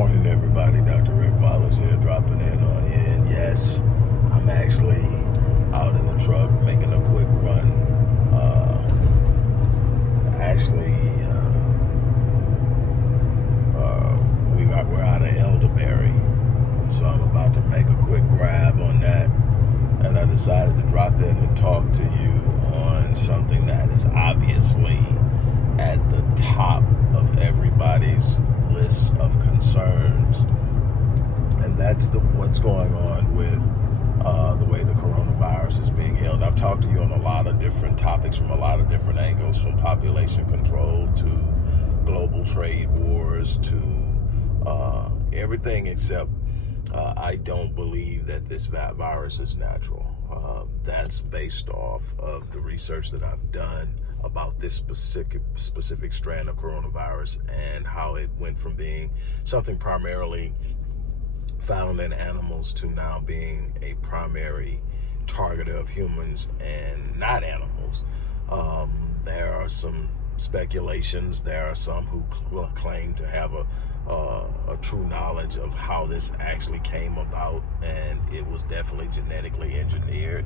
morning, everybody. Dr. Rick Wallace here, dropping in on you. And yes, I'm actually out in the truck making a quick run. We're out of elderberry, and so I'm about to make a quick grab on that. And I decided to drop in and talk to you on something that is obviously at the top of everybody's list of concerns, and that's what's going on with the way the coronavirus is being held. I've talked to you on a lot of different topics from a lot of different angles, from population control to global trade wars to everything except I don't believe that this virus is natural. That's based off of the research that I've done about this specific strand of coronavirus and how it went from being something primarily found in animals to now being a primary target of humans and not animals. There are some speculations. There are some who claim to have a true knowledge of how this actually came about, and it was definitely genetically engineered.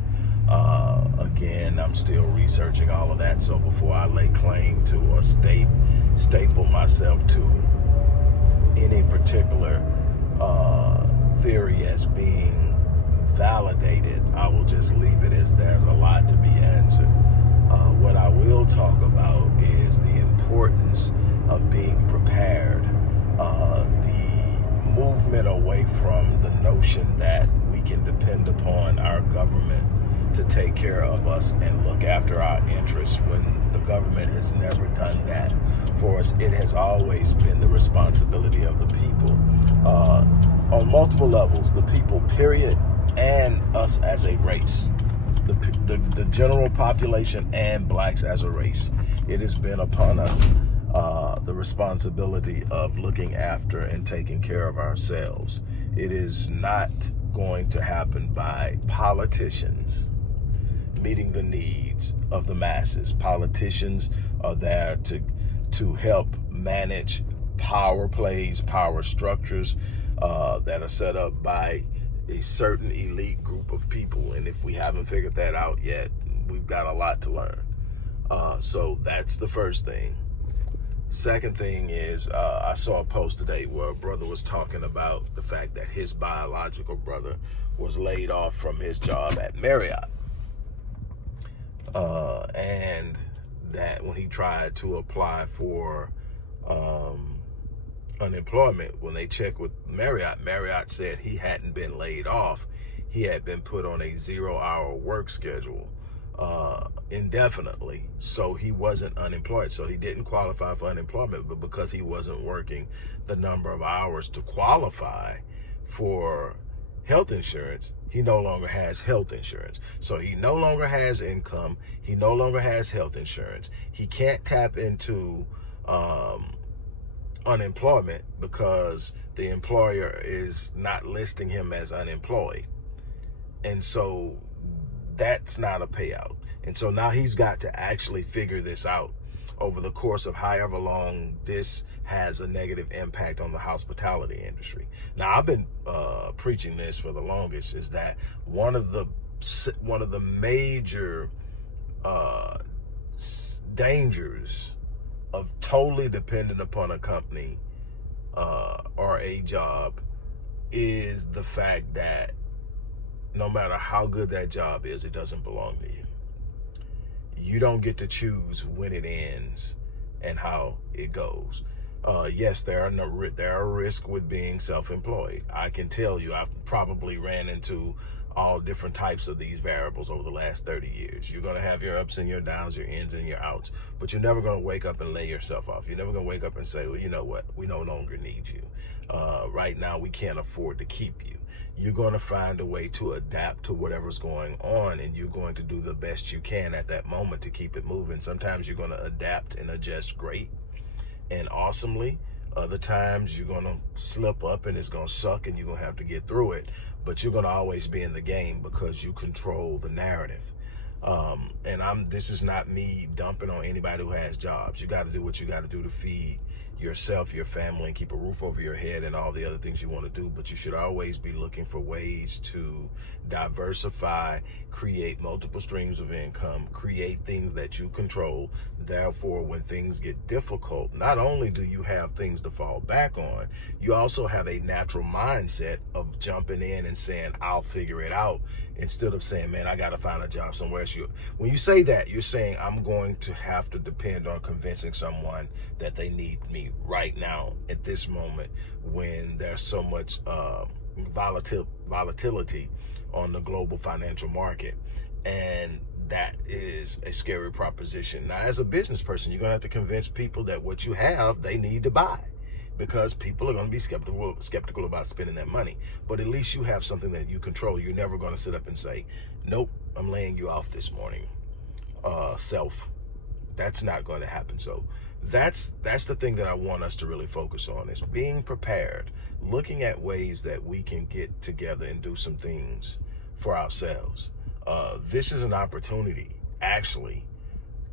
Again, I'm still researching all of that, so before I lay claim to or staple myself to any particular theory as being validated, I will just leave it as there's a lot to be answered. What I will talk about is the importance of being prepared. The movement away from the notion that we can depend upon our government to take care of us and look after our interests when the government has never done that for us. It has always been the responsibility of the people on multiple levels, the people, period, and us as a race. The general population and blacks as a race. It has been upon us the responsibility of looking after and taking care of ourselves. It is not going to happen by politicians meeting the needs of the masses. Politicians are there to help manage power plays, power structures that are set up by a certain elite group of people. And if we haven't figured that out yet, we've got a lot to learn. So that's the first thing. Second thing is, I saw a post today where a brother was talking about the fact that his biological brother was laid off from his job at Marriott. And that when he tried to apply for unemployment, when they checked with Marriott said he hadn't been laid off. He had been put on a 0-hour work schedule indefinitely, so he wasn't unemployed. So he didn't qualify for unemployment, but because he wasn't working the number of hours to qualify for health insurance, he no longer has health insurance. So he no longer has income. He no longer has health insurance. He can't tap into unemployment because the employer is not listing him as unemployed. And so that's not a payout. And so now he's got to actually figure this out over the course of however long this has a negative impact on the hospitality industry. Now, I've been preaching this for the longest, is that one of the major dangers of totally dependent upon a company or a job is the fact that no matter how good that job is, it doesn't belong to you. You don't get to choose when it ends and how it goes. Yes, there are risks with being self-employed. I can tell you, I've probably ran into all different types of these variables over the last 30 years. You're going to have your ups and your downs, your ins and your outs, but you're never going to wake up and lay yourself off. You're never going to wake up and say, well, you know what? We no longer need you. Right now, we can't afford to keep you. You're going to find a way to adapt to whatever's going on, and you're going to do the best you can at that moment to keep it moving. Sometimes you're going to adapt and adjust great and awesomely. Other times you're going to slip up and it's going to suck and you're going to have to get through it. But you're going to always be in the game because you control the narrative. And this is not me dumping on anybody who has jobs. You got to do what you got to do to feed yourself, your family, and keep a roof over your head and all the other things you want to do. But you should always be looking for ways to diversify, create multiple streams of income, create things that you control. Therefore, when things get difficult, not only do you have things to fall back on, you also have a natural mindset of jumping in and saying, I'll figure it out, instead of saying, man, I got to find a job somewhere else. When you say that, you're saying, I'm going to have to depend on convincing someone that they need me right now at this moment, when there's so much volatility on the global financial market. And that is a scary proposition. Now, as a business person, you're going to have to convince people that what you have, they need to buy, because people are going to be skeptical about spending that money. But at least you have something that you control. You're never going to sit up and say, nope, I'm laying you off this morning. That's not going to happen. So that's the thing that I want us to really focus on, is being prepared, looking at ways that we can get together and do some things for ourselves. This is an opportunity, actually,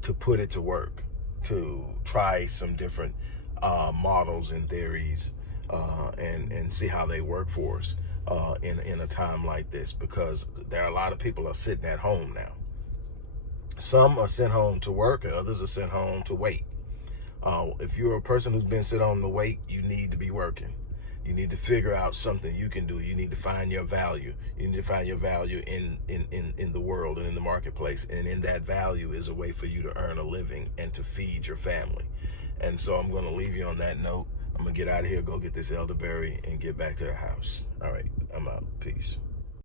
to put it to work, to try some different models and theories, and see how they work for us in a time like this, because there are a lot of people are sitting at home now. Some are sent home to work, and others are sent home to wait. If you're a person who's been sent home to wait, you need to be working. You need to figure out something you can do. You need to find your value. You need to find your value in the world and in the marketplace. And in that value is a way for you to earn a living and to feed your family. And so I'm going to leave you on that note. I'm going to get out of here, go get this elderberry, and get back to the house. All right, I'm out. Peace.